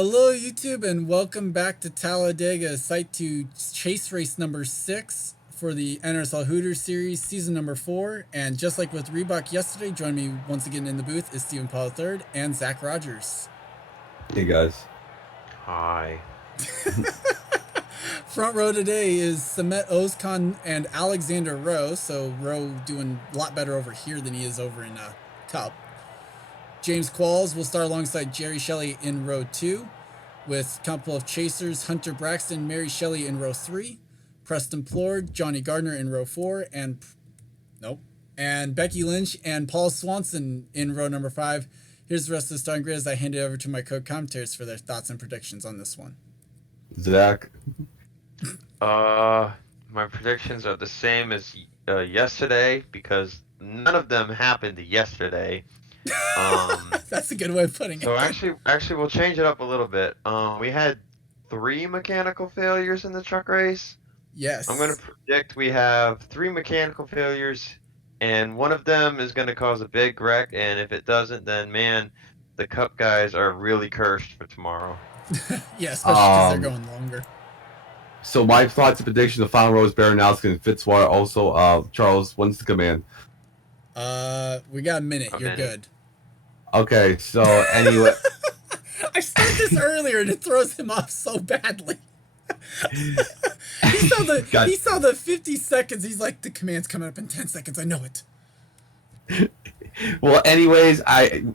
Hello, YouTube, and welcome back to Talladega Site 2 Chase Race number 6 for the NRSL Hooters Series, Season number 4. And just like with Reebok yesterday, join me once again in the booth is Stephen Paul III and Zach Rogers. Hey, guys. Hi. Front row today is Samet Ozkan and Alexander Rowe. So Rowe doing a lot better over here than he is over in Cup. James Qualls will start alongside Jerry Shelley in row 2, with a couple of chasers, Hunter Braxton, Mary Shelley in row 3, Preston Plord, Johnny Gardner in row 4, and Becky Lynch and Paul Swanson in row number 5. Here's the rest of the starting grid as I hand it over to my co-commentators for their thoughts and predictions on this one. Zach. My predictions are the same as yesterday because none of them happened yesterday. That's a good way of putting it. So actually, we'll change it up a little bit. We had 3 mechanical failures in the truck race. Yes. I'm going to predict we have 3 mechanical failures, and one of them is going to cause a big wreck, and if it doesn't, then, man, the Cup guys are really cursed for tomorrow. Yeah, especially because they're going longer. So my thoughts and prediction, the final row is Baranowski and Fitzwater. Also, Charles, when's the command? We got a minute. You're good. Okay, so anyway. I started this earlier and it throws him off so badly. He saw the 50 seconds. He's like, the command's coming up in 10 seconds. I know it. Well, anyways,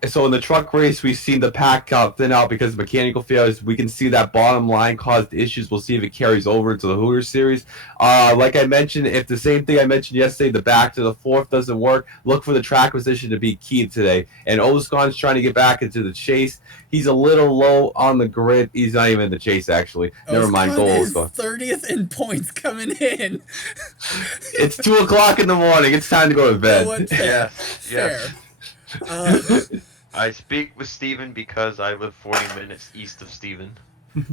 so in the truck race, we've seen the pack thin out because of mechanical failures. We can see that bottom line caused issues. We'll see if it carries over into the Hooters series. Like I mentioned, if the same thing I mentioned yesterday, the back to the fourth doesn't work, look for the track position to be key today. And Ozkan's trying to get back into the chase. He's a little low on the grid. He's not even in the chase, actually. Never mind. Go Ozkan. 30th in points coming in. It's 2 o'clock in the morning. It's time to go to bed. Fair. I speak with Steven because I live 40 minutes east of Steven.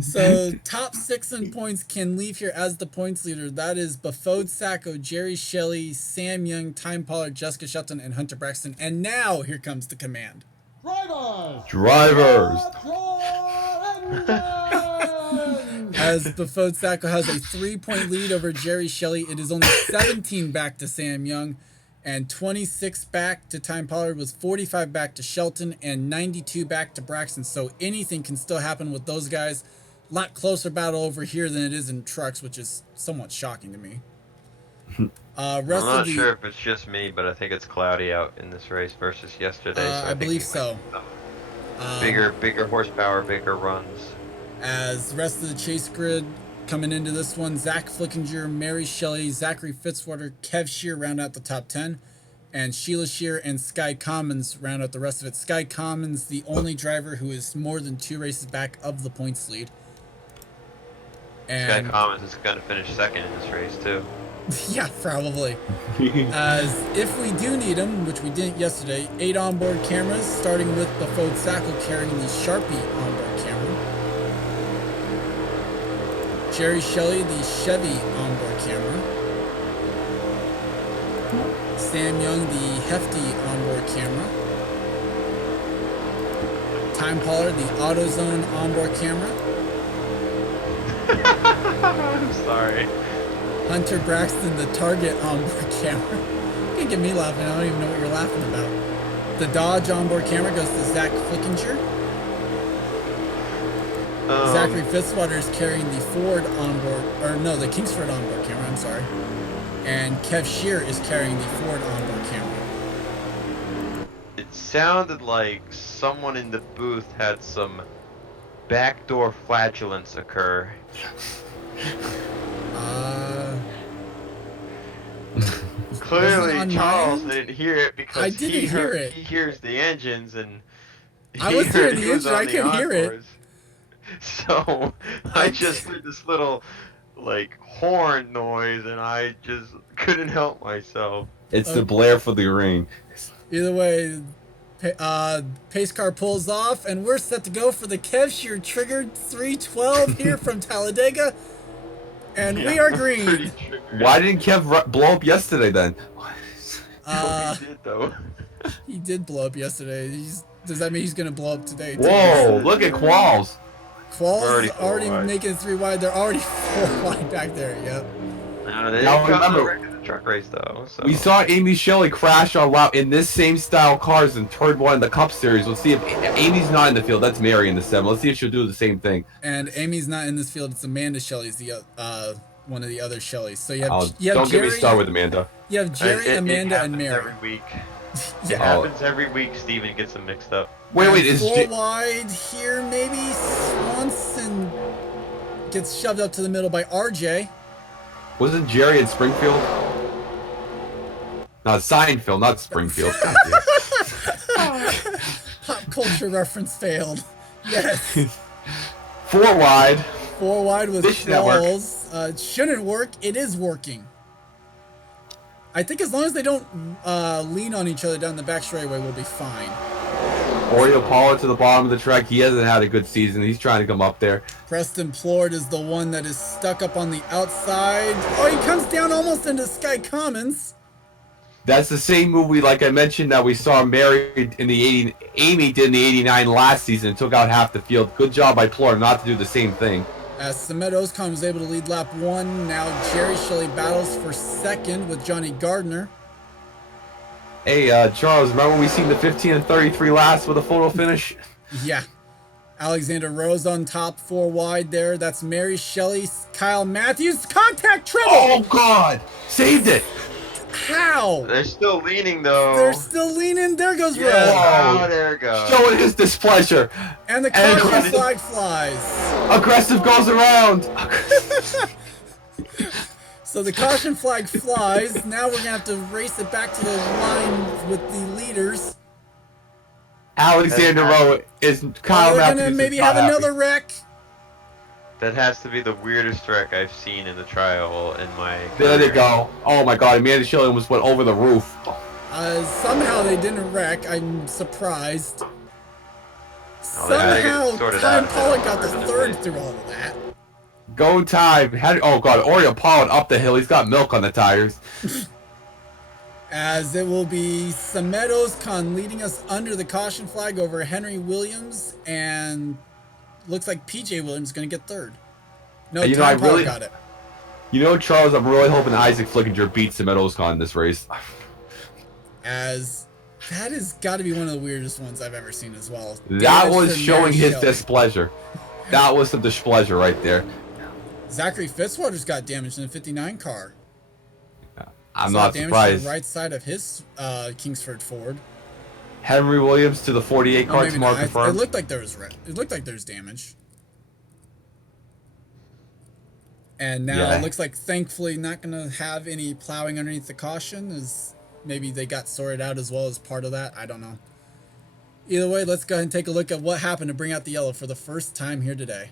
So top 6 in points can leave here as the points leader. That is Bafode Sacco, Jerry Shelley, Sam Young, Time Pollard, Jessica Shelton, and Hunter Braxton. And now here comes the command. Drivers. As Bafode Sacco has a 3-point lead over Jerry Shelley, it is only 17 back to Sam Young, and 26 back to Time Pollard, with 45 back to Shelton and 92 back to Braxton. So anything can still happen with those guys. A lot closer battle over here than it is in trucks, which is somewhat shocking to me. I'm not sure if it's just me, but I think it's cloudy out in this race versus yesterday. So I believe so. Bigger horsepower, bigger runs. As the rest of the chase grid coming into this one, Zach Flickinger, Mary Shelley, Zachary Fitzwater, Kev Shearer round out the top 10, and Sheila Shearer and Sky Commons round out the rest of it. Sky Commons, the only driver who is more than 2 races back of the points lead. And Sky Commons is going to finish second in this race, too. Yeah, probably. As if we do need them, which we didn't yesterday, 8 onboard cameras, starting with the Bafode Sacco carrying the Sharpie onboard camera. Jerry Shelley, the Chevy onboard camera. Sam Young, the Hefty onboard camera. Time Pollard, the AutoZone onboard camera. I'm sorry. Hunter Braxton, the Target onboard camera. You can't get me laughing. I don't even know what you're laughing about. The Dodge onboard camera goes to Zach Flickinger. Zachary Fitzwater is carrying the Ford onboard, the Kingsford onboard camera, I'm sorry. And Kev Shearer is carrying the Ford onboard camera. It sounded like someone in the booth had some backdoor flatulence occur. Clearly Charles didn't hear it because he hears the engines and I was hearing the engine, I couldn't hear it. So I just heard this little horn noise and I just couldn't help myself. It's the Blair for the ring. Either way, pace car pulls off and we're set to go for the Kev Shearer triggered 312 here from Talladega. And we are green. Why didn't Kev blow up yesterday then? He did though. He did blow up yesterday. Does that mean he's gonna blow up today? Whoa! Look at Qualls. Qualls four already wide. making it 3 wide. They're already 4 wide back there. Yep. No, they Now didn't come to remember, the regular truck race though. So. we saw Amy Shelley crash on lap in this same style cars in turn 1 in the Cup Series. Let's see if Amy's not in the field. That's Mary in the 7. Let's see if she'll do the same thing. And Amy's not in this field. It's Amanda Shelley's the one of the other Shelleys. So you have Oh, you have don't Jerry, get me started with Amanda. You have Jerry, It Amanda, and happens Mary. every week. It Yeah. happens every week. Steven gets them mixed up. Wait, is 4 wide here, maybe. Swanson gets shoved up to the middle by RJ. wasn't Jerry in Springfield? No, Seinfeld, not Springfield. Pop culture reference failed. Yes. 4 wide. 4 wide with This should work. Qualls. Shouldn't work. It is working. I think as long as they don't lean on each other down the back straightaway, we'll be fine. Oreo Paula to the bottom of the track. He hasn't had a good season. He's trying to come up there. Preston Plord is the one that is stuck up on the outside. Oh, he comes down almost into Sky Commons. That's the same movie, like I mentioned, that we saw Mary in the 80. Amy did in the 89 last season and took out half the field. Good job by Plor not to do the same thing. As Samet Ozkan was able to lead lap 1, now Jerry Shelley battles for second with Johnny Gardner. Hey, Charles, remember when we seen the 15 and 33 last with a photo finish? Yeah. Alexander Rose on top, 4 wide there. That's Mary Shelley, Kyle Matthews. Contact trouble! Oh, God! Saved it! How? They're still leaning though. They're still leaning. There goes Rose. Yeah, oh, there it goes. Showing his displeasure. And the And caution flag flies. Aggressive goes around. So the caution flag flies. Now we're going to have to race it back to the line with the leaders. Alexander Rowe is Kyle They're Matthews. going to maybe is not have happy. another wreck. That has to be the weirdest wreck I've seen in the trial in my There they career. go. Oh my God, Amanda Shelley almost went over the roof. Somehow they didn't wreck. I'm surprised. Oh, they gotta get Somehow sorted Time out. Pollock got the third through all of that. Go time. Oh God, Oreo Pollard up the hill. He's got milk on the tires. As it will be Samet Ozkan leading us under the caution flag over Henry Williams, and looks like PJ Williams is going to get third. No, You know, I Time Pollock really- got it. You know, Charles, I'm really hoping Isaac Flickinger beats him at Oscon in this race. As that has got to be one of the weirdest ones I've ever seen as well. That Damage was to showing Mary his Shelley. displeasure. That was some displeasure right there. Zachary Fitzwater's got damaged in the 59 car. I'm Saw not damage surprised. to the right side of his Kingsford Ford. Henry Williams to the 48 Oh, car maybe tomorrow not. It confirmed. looked like there was it looked like there's damage. And now Yeah. it looks like, thankfully, not going to have any plowing underneath the caution. As maybe they got sorted out as well as part of that. I don't know. Either way, let's go ahead and take a look at what happened to bring out the yellow for the first time here today.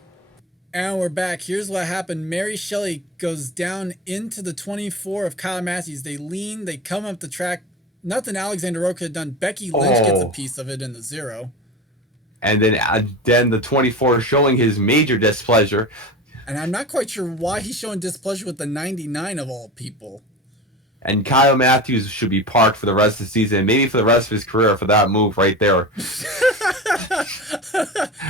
And we're back. Here's what happened. Mary Shelley goes down into the 24 of Kyle Matthews. They lean. They come up the track. Nothing Alexander Rowe could have done. Becky Lynch gets a Oh. piece of it in the 0. And then the 24 showing his major displeasure. And I'm not quite sure why he's showing displeasure with the 99 of all people. And Kyle Matthews should be parked for the rest of the season, maybe for the rest of his career for that move right there.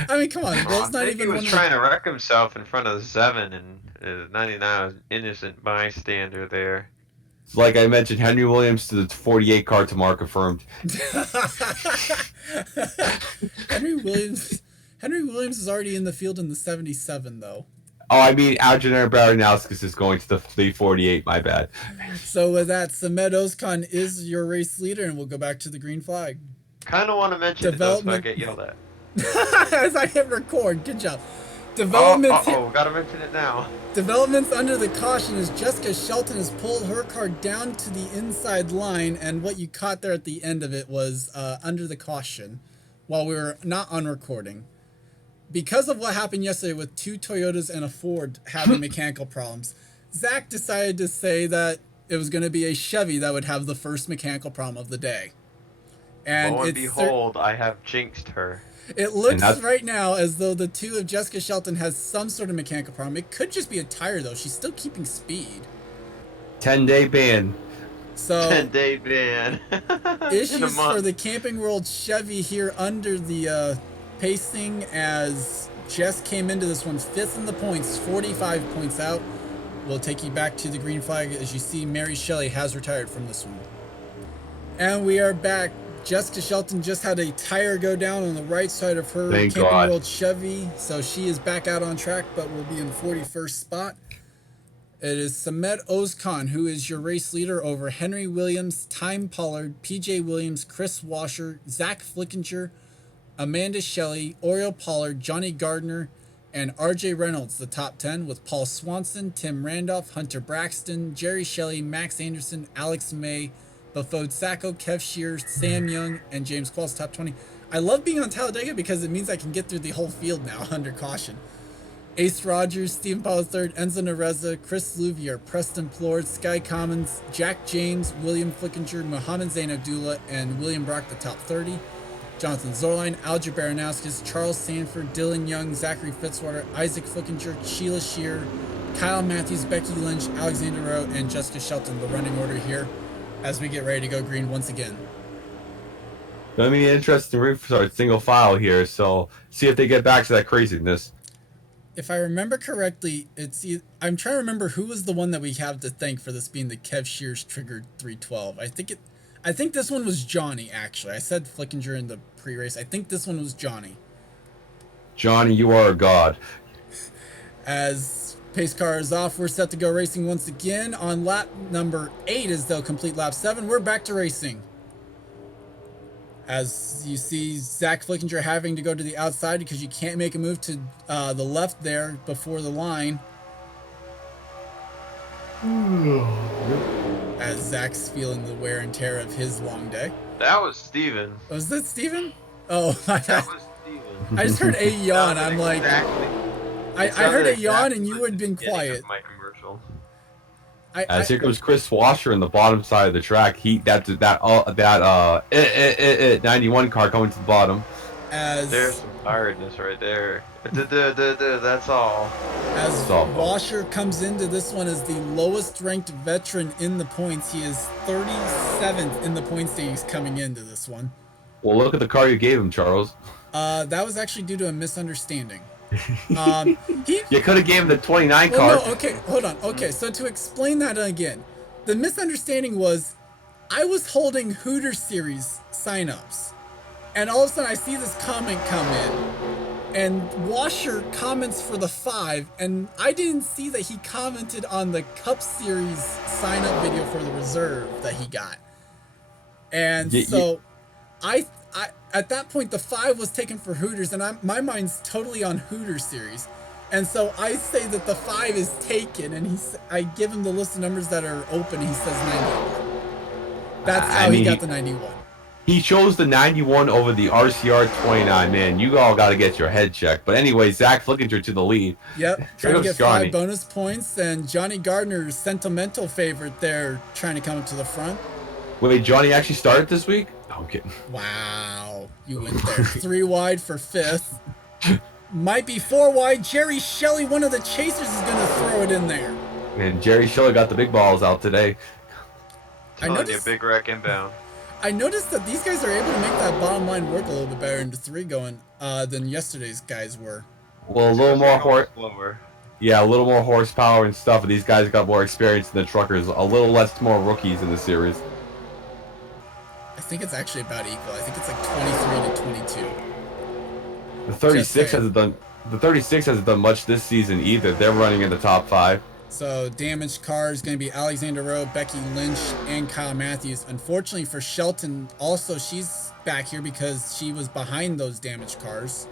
I mean, come on. Well, That's I not think even he one was of trying to wreck himself in front of the 7, and 99 was innocent bystander there. Like I mentioned, Henry Williams to the 48 car tomorrow confirmed. Henry Williams is already in the field in the 77, though. Oh, I mean, Algener Baranowskis is going to the 348, my bad. So with that, Samet Ozkan is your race leader, and we'll go back to the green flag. Kind of want to mention it though, so I Development- get yelled at. As I hit record, good job. Developments, Gotta mention it now. developments under the caution is Jessica Shelton has pulled her car down to the inside line, and what you caught there at the end of it was under the caution while we were not on recording. Because of what happened yesterday with 2 Toyotas and a Ford having mechanical problems, Zach decided to say that it was going to be a Chevy that would have the first mechanical problem of the day. And Lo and it's behold, I have jinxed her. it looks that's- right now as though the 2 of Jessica Shelton has some sort of mechanical problem. It could just be a tire, though. She's still keeping speed. 10-day ban. So 10-day ban. In a issues for month. the Camping World Chevy here under the pacing as just came into this one 5th in the points, 45 points out. We'll take you back to the green flag. As you see, Mary Shelley has retired from this one. And we are back. Jessica Shelton just had a tire go down on the right side of her Camping World Chevy, so she is back out on track, but will be in 41st spot. It is Samet Ozkan, who is your race leader over Henry Williams, Time Pollard, PJ Williams, Chris Washer, Zach Flickinger, Amanda Shelley, Oriole Pollard, Johnny Gardner, and RJ Reynolds, the top 10, with Paul Swanson, Tim Randolph, Hunter Braxton, Jerry Shelley, Max Anderson, Alex May, Bafode Sacco, Kev Shearer, Sam Young, and James Qualls, top 20. I love being on Talladega because it means I can get through the whole field now under caution. Ace Rogers, Stephen Powell III, Enzo Nareza, Chris Louvier, Preston Plord, Sky Commons, Jack James, William Flickinger, Mohammed Zain Abdullah, and William Brock, the top 30. Jonathan Zorline, Alger Baranowskis, Charles Sanford, Dylan Young, Zachary Fitzwater, Isaac Flickinger, Sheila Shearer, Kyle Matthews, Becky Lynch, Alexander Rowe, and Jessica Shelton, the running order here as we get ready to go green once again. Gonna be an interesting restart, single file here, so see if they get back to that craziness. If I remember correctly, I'm trying to remember who was the one that we have to thank for this being the Kev Shears triggered 312. I think this one was Johnny, actually. I said Flickinger in the pre-race. I think this one was Johnny. Johnny, you are a god. As pace car is off, we're set to go racing once again on lap number 8 as they'll complete lap 7. We're back to racing. As you see Zach Flickinger having to go to the outside because you can't make a move to the left there before the line. As Zach's feeling the wear and tear of his long day. That was Steven. Was that Steven? Oh, that was Steven. I just heard a yawn. I'm like, exactly. I heard a yawn and you had been quiet. My commercial. Here comes Chris Washer in the bottom side of the track. That 91 car coming to the bottom. There's some tiredness right there. That's all. As Washer comes into this one as the lowest ranked veteran in the points. He is 37th in the points standings coming into this one. Well, look at the car you gave him, Charles. That was actually due to a misunderstanding. You could have gave him the 29 car. No, okay, hold on. Okay, so to explain that again, the misunderstanding was I was holding Hooters series signups, and all of a sudden I see this comment come in, and Washer comments for the 5, and I didn't see that he commented on the Cup Series sign-up video for the reserve that he got. And I at that point, the 5 was taken for Hooters, and my mind's totally on Hooters series. And so I say that the 5 is taken, and I give him the list of numbers that are open. He says 91. That's how he got the 91. He chose the 91 over the RCR 29, man. You all got to get your head checked. But anyway, Zach Flickinger to the lead. Yep, trying to get 5 bonus points, and Johnny Gardner's sentimental favorite there trying to come up to the front. Wait, Johnny actually started this week? No, I'm kidding. Wow, you went there. 3 wide for 5th. Might be 4 wide. Jerry Shelley, one of the chasers, is going to throw it in there. And Jerry Shelley got the big balls out today. I noticed a big wreck inbound. I noticed that these guys are able to make that bottom line work a little bit better into 3 going than yesterday's guys were. Well, a little more a little more horsepower and stuff. These guys got more experience than the truckers. A little less more rookies in the series. I think it's actually about equal. I think it's like 23 to 22. The 36 hasn't done. The 36 hasn't done much this season either. They're running in the top 5. So damaged car is going to be Alexander Rowe, Becky Lynch, and Kyle Matthews. Unfortunately for Shelton, also she's back here because she was behind those damaged cars.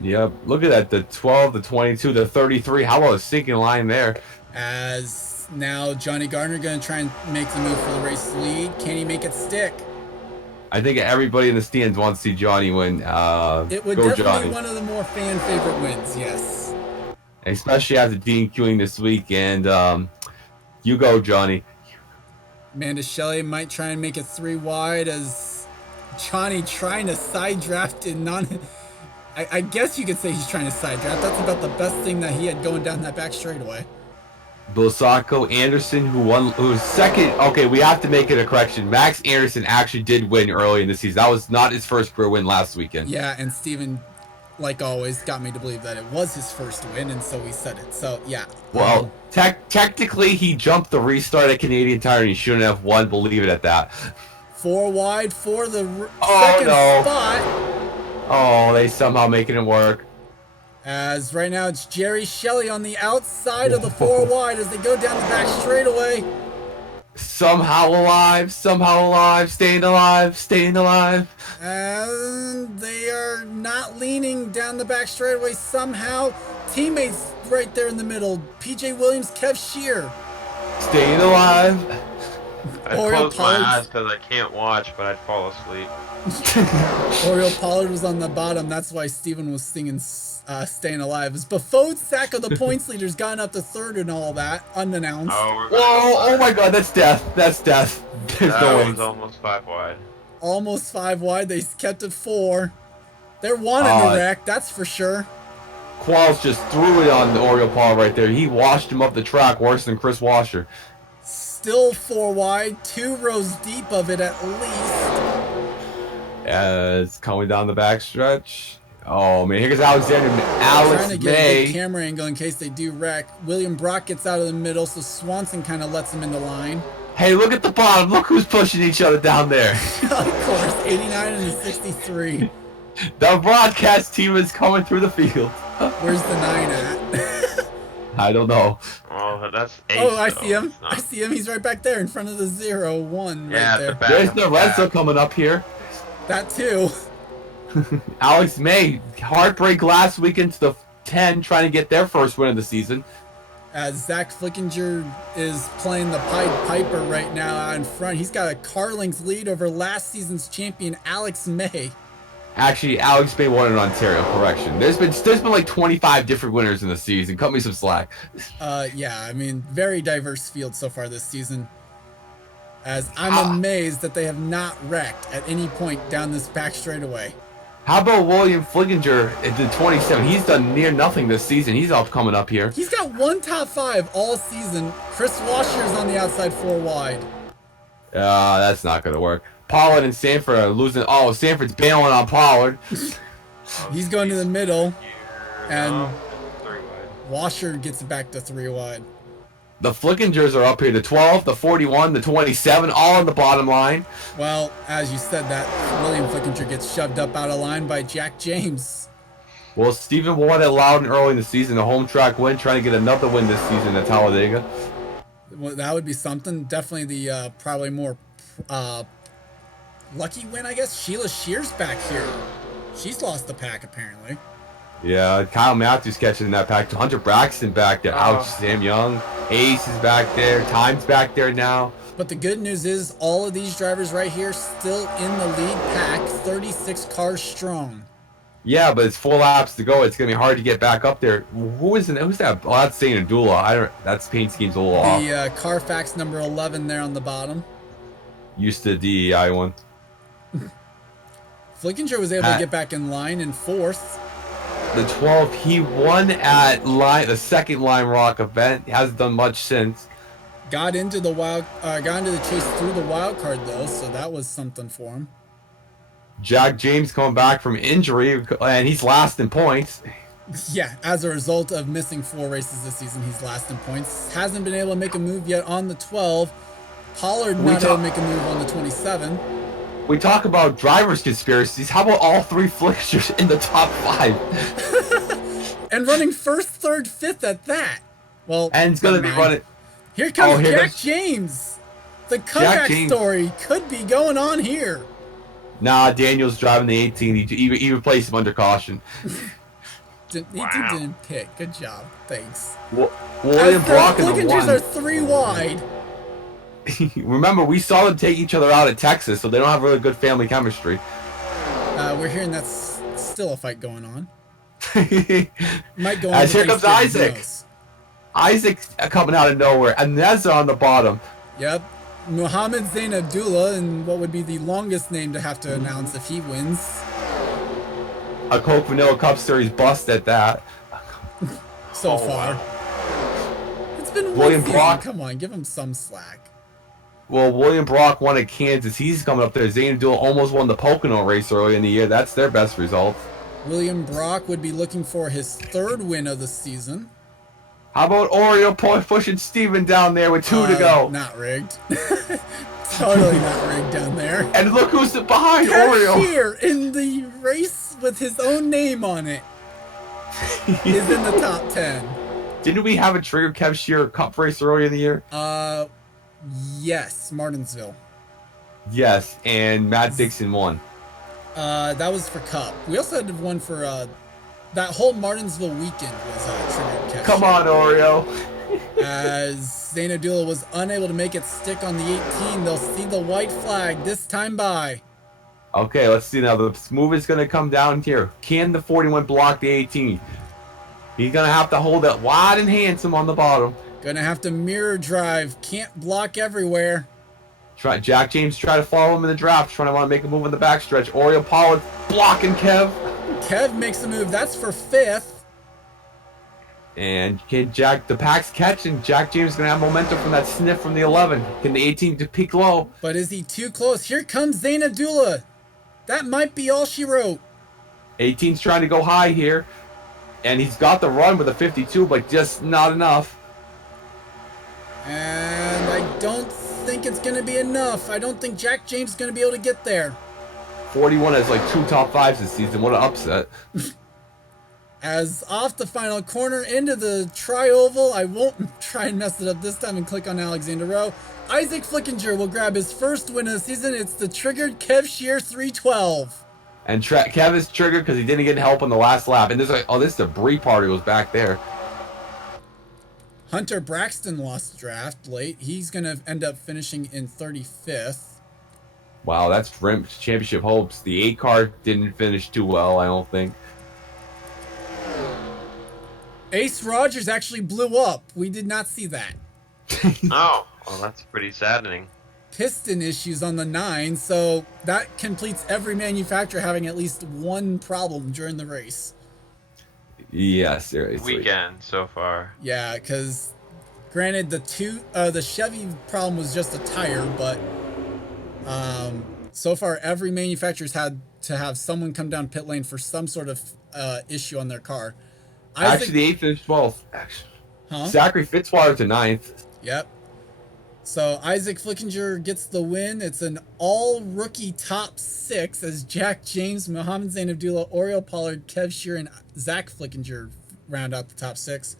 Yep. Look at that. The 12, the 22, the 33. How about a sinking line there? As now Johnny Gardner going to try and make the move for the race lead. Can he make it stick? I think everybody in the stands wants to see Johnny win. It would definitely be one of the more fan favorite wins, yes. Especially after DQing this week, and you go, Johnny. Amanda Shelley might try and make it 3 wide as Johnny trying to side draft in I guess you could say he's trying to side draft. That's about the best thing that he had going down that back straightaway. Bosacco Anderson, who was second. Okay, we have to make it a correction. Max Anderson actually did win early in the season. That was not his first career win last weekend. Yeah, and Steven like always, got me to believe that it was his first win, and so he said it. So, yeah. Well, technically, he jumped the restart at Canadian Tire, and he shouldn't have won. We'll leave it at that. 4 wide for the second spot. Oh, they somehow making it work. As right now it's Jerry Shelley on the outside of the 4 wide as they go down the back straightaway. Somehow alive, staying alive. And they are not leaning down the back straightaway somehow. Teammates right there in the middle. PJ Williams, Kev Shearer. Staying alive. I close my eyes because I can't watch, but I'd fall asleep. Oriole Pollard was on the bottom. That's why Steven was singing Staying Alive. As Buffon Sacco, the points leader's gone up to third and all that, unannounced. Oh my god, that's death. There's no way. That was almost 5 wide. Almost 5 wide. They kept it 4. They're wanting the wreck, that's for sure. Qualls just threw it on the Oriole Pollard right there. He washed him up the track worse than Chris Washer. Still 4 wide, 2 rows deep of it at least. It's coming down the backstretch. Oh man, here goes Alexander. Alex trying to get May. a good camera angle in case they do wreck. William Brock gets out of the middle, so Swanson kind of lets him into line. Hey, look at the bottom. Look who's pushing each other down there. Of course, 89 and 63. The broadcast team is coming through the field. Where's the 9 at? I don't know. Oh, that's 8. Oh, I see him. I see him. He's right back there in front of the 0-1 right there. There's the Renzo coming up here. That too. Alex May, heartbreak last weekend to the 10, trying to get their first win of the season. As Zach Flickinger is playing the Pied Piper right now out in front. He's got a car length lead over last season's champion, Alex May. Actually, Alex May won in Ontario. Correction. There's been like 25 different winners in the season. Cut me some slack. Yeah, I mean, very diverse field so far this season. As I'm amazed that they have not wrecked at any point down this back straightaway. How about William Flickinger at the 27? He's done near nothing this season. He's all coming up here. He's got 1 top 5 all season. Chris Washer's on the outside 4 wide. That's not going to work. Pollard and Sanford are losing. Oh, Sanford's bailing on Pollard. He's going to the middle. And Washer gets it back to 3 wide. The Flickingers are up here. The 12, the 41, the 27, all on the bottom line. Well, as you said that, William Flickinger gets shoved up out of line by Jack James. Well, Stephen won it loud and early in the season. A home track win, trying to get another win this season at Talladega. Well, that would be something. Definitely the probably more lucky win, I guess. Sheila Shear's back here. She's lost the pack, apparently. Yeah, Kyle Matthews catching that pack. Hunter Braxton back there. Ouch, Sam Young. Ace is back there. Time's back there now. But the good news is all of these drivers right here still in the lead pack, 36 cars strong. Yeah, but it's 4 laps to go. It's going to be hard to get back up there. Who's that? Oh, that's St. Adula. That's paint scheme's a little off. The Carfax number 11 there on the bottom. Used to the DEI one. Flickinger was able to get back in line in 4th. The 12, he won at the second Lime Rock event. He hasn't done much since. Got into the chase through the wild card though, so that was something for him. Jack James coming back from injury, and he's last in points. Yeah, as a result of missing 4 races this season, he's last in points. Hasn't been able to make a move yet on the 12. Pollard not able to make a move on the 27. We talk about drivers' conspiracies. How about all 3 Flickers in the top 5? And running 1st, 3rd, 5th at that. Well, and it's going to be running. Here comes Jack James. The comeback story could be going on here. Nah, Daniel's driving the 18. He replaced him under caution. He didn't pick. Good job. Thanks. William Brock in the 1. Are 3 wide. Remember, we saw them take each other out at Texas, so they don't have really good family chemistry. We're hearing that's still a fight going on. Might go on. As here comes Isaac. Isaac's coming out of nowhere, and Neza on the bottom. Yep. Muhammad Zain Abdullah, and what would be the longest name to have to announce if he wins. A Coke Vanilla Cup Series bust at that. So far. Wow. It's been William Brock. Come on, give him some slack. Well, William Brock won at Kansas. He's coming up there. Zain Abdullah almost won the Pocono race early in the year. That's their best result. William Brock would be looking for his 3rd win of the season. How about Oreo pushing Steven down there with 2 to go? Not rigged. Totally not rigged down there. And look who's behind Kev Oreo. Shearer in the race with his own name on it is in the top 10. Didn't we have a trigger Kev Shearer Cup race earlier in the year? Yes, Martinsville. Yes, and Matt Dixon won. That was for Cup. We also had one for that whole Martinsville weekend was triggered Kev Come Shearer. on, Oreo. As Zayn Abdullah was unable to make it stick on the 18, they'll see the white flag this time by. Okay, let's see now. The move is going to come down here. Can the 41 block the 18? He's going to have to hold it wide and handsome on the bottom. Gonna have to mirror drive. Can't block everywhere. Jack James try to follow him in the draft, trying to want to make a move in the backstretch. Oreo Pollard blocking Kev. Kev makes a move. That's for 5th. And can the pack's catching. Jack James is going to have momentum from that sniff from the 11. Can the 18 to peak low? But is he too close? Here comes Zayn Abdullah. That might be all she wrote. 18's trying to go high here. And he's got the run with a 52, but just not enough. And I don't think it's going to be enough. I don't think Jack James is going to be able to get there. 41 has like 2 top 5s this season. What an upset. As off the final corner into the tri-oval, I won't try and mess it up this time and click on Alexander Rowe. Isaac Flickinger will grab his 1st win of the season. It's the triggered Kev Shearer 312. And Kev is triggered because he didn't get help on the last lap. And this is like, oh, this debris party was back there. Hunter Braxton lost the draft late. He's going to end up finishing in 35th. Wow, that's grim. Championship hopes. The 8 car didn't finish too well, I don't think. Ace Rogers actually blew up. We did not see that. Oh, well, that's pretty saddening. Piston issues on the 9, so that completes every manufacturer having at least one problem during the race. Yeah, seriously. Weekend so far. Yeah, because granted the Chevy problem was just a tire, but so far every manufacturer's had to have someone come down pit lane for some sort of issue on their car. Actually, the 8th finished 12th. Huh? Zachary Fitzwater to 9th. Yep. So Isaac Flickinger gets the win. It's an all-rookie top 6 as Jack James, Mohammed Zayn Abdullah, Oriel Pollard, Kev Shearer, and Zach Flickinger round out the top 6.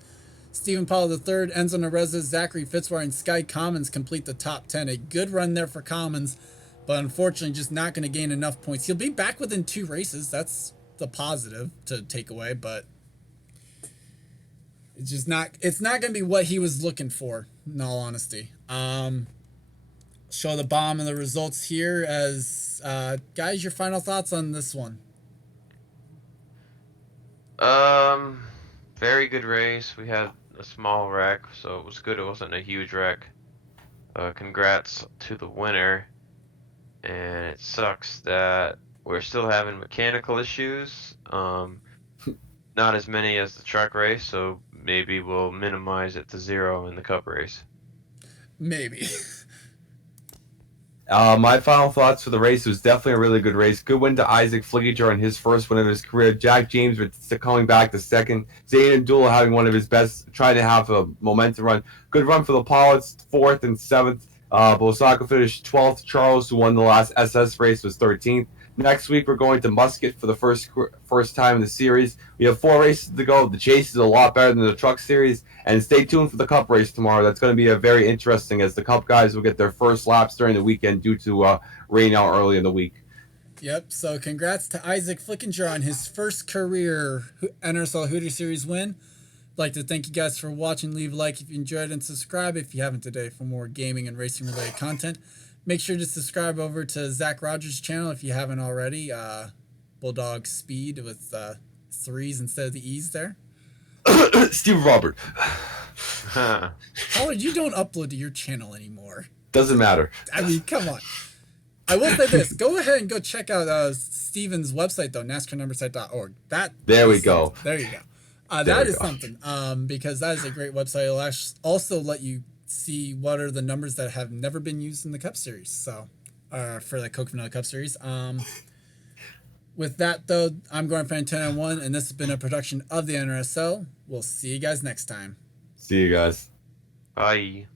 Stephen Pollard III, Enzo Nareza, Zachary Fitzwater, and Sky Commons complete the top 10. A good run there for Commons, but unfortunately just not going to gain enough points. He'll be back within 2 races. That's the positive to take away, but it's not going to be what he was looking for, in all honesty. Show the bomb and the results here as guys, your final thoughts on this one. Very good race. We had a small wreck, so it was good. It wasn't a huge wreck. Congrats to the winner. And it sucks that we're still having mechanical issues. Not as many as the truck race, so maybe we'll minimize it to 0 in the cup race. Maybe. My final thoughts for the race. It was definitely a really good race. Good win to Isaac Flickinger on his 1st win of his career. Jack James coming back to 2nd. Zayn Abdullah having one of his best, trying to have a momentum run. Good run for the Pollards, 4th and 7th. Bosaka finished 12th. Charles, who won the last SS race, was 13th. Next week, we're going to Muscat for the first time in the series. We have 4 races to go. The Chase is a lot better than the Truck Series. And stay tuned for the Cup race tomorrow. That's going to be a very interesting as the Cup guys will get their first laps during the weekend due to rain out early in the week. Yep, so congrats to Isaac Flickinger on his first career NRSL Hooters Series win. I'd like to thank you guys for watching. Leave a like if you enjoyed and subscribe if you haven't today for more gaming and racing related content. Make sure to subscribe over to Zach Rogers' channel if you haven't already. Bulldog Speed with 3s instead of the E's there. Steve Robert. Howard, you don't upload to your channel anymore. Doesn't matter. I mean, come on. I will say this. Go ahead and go check out Steven's website, though, NASCARnumbersite.org. There we go. There you go. That is something because that is a great website. It'll also let you see what are the numbers that have never been used in the Cup Series. So, for the Coke Vanilla Cup Series. With that, though, I'm Gordon Fantana1, and this has been a production of the NRSL. We'll see you guys next time. See you guys. Bye.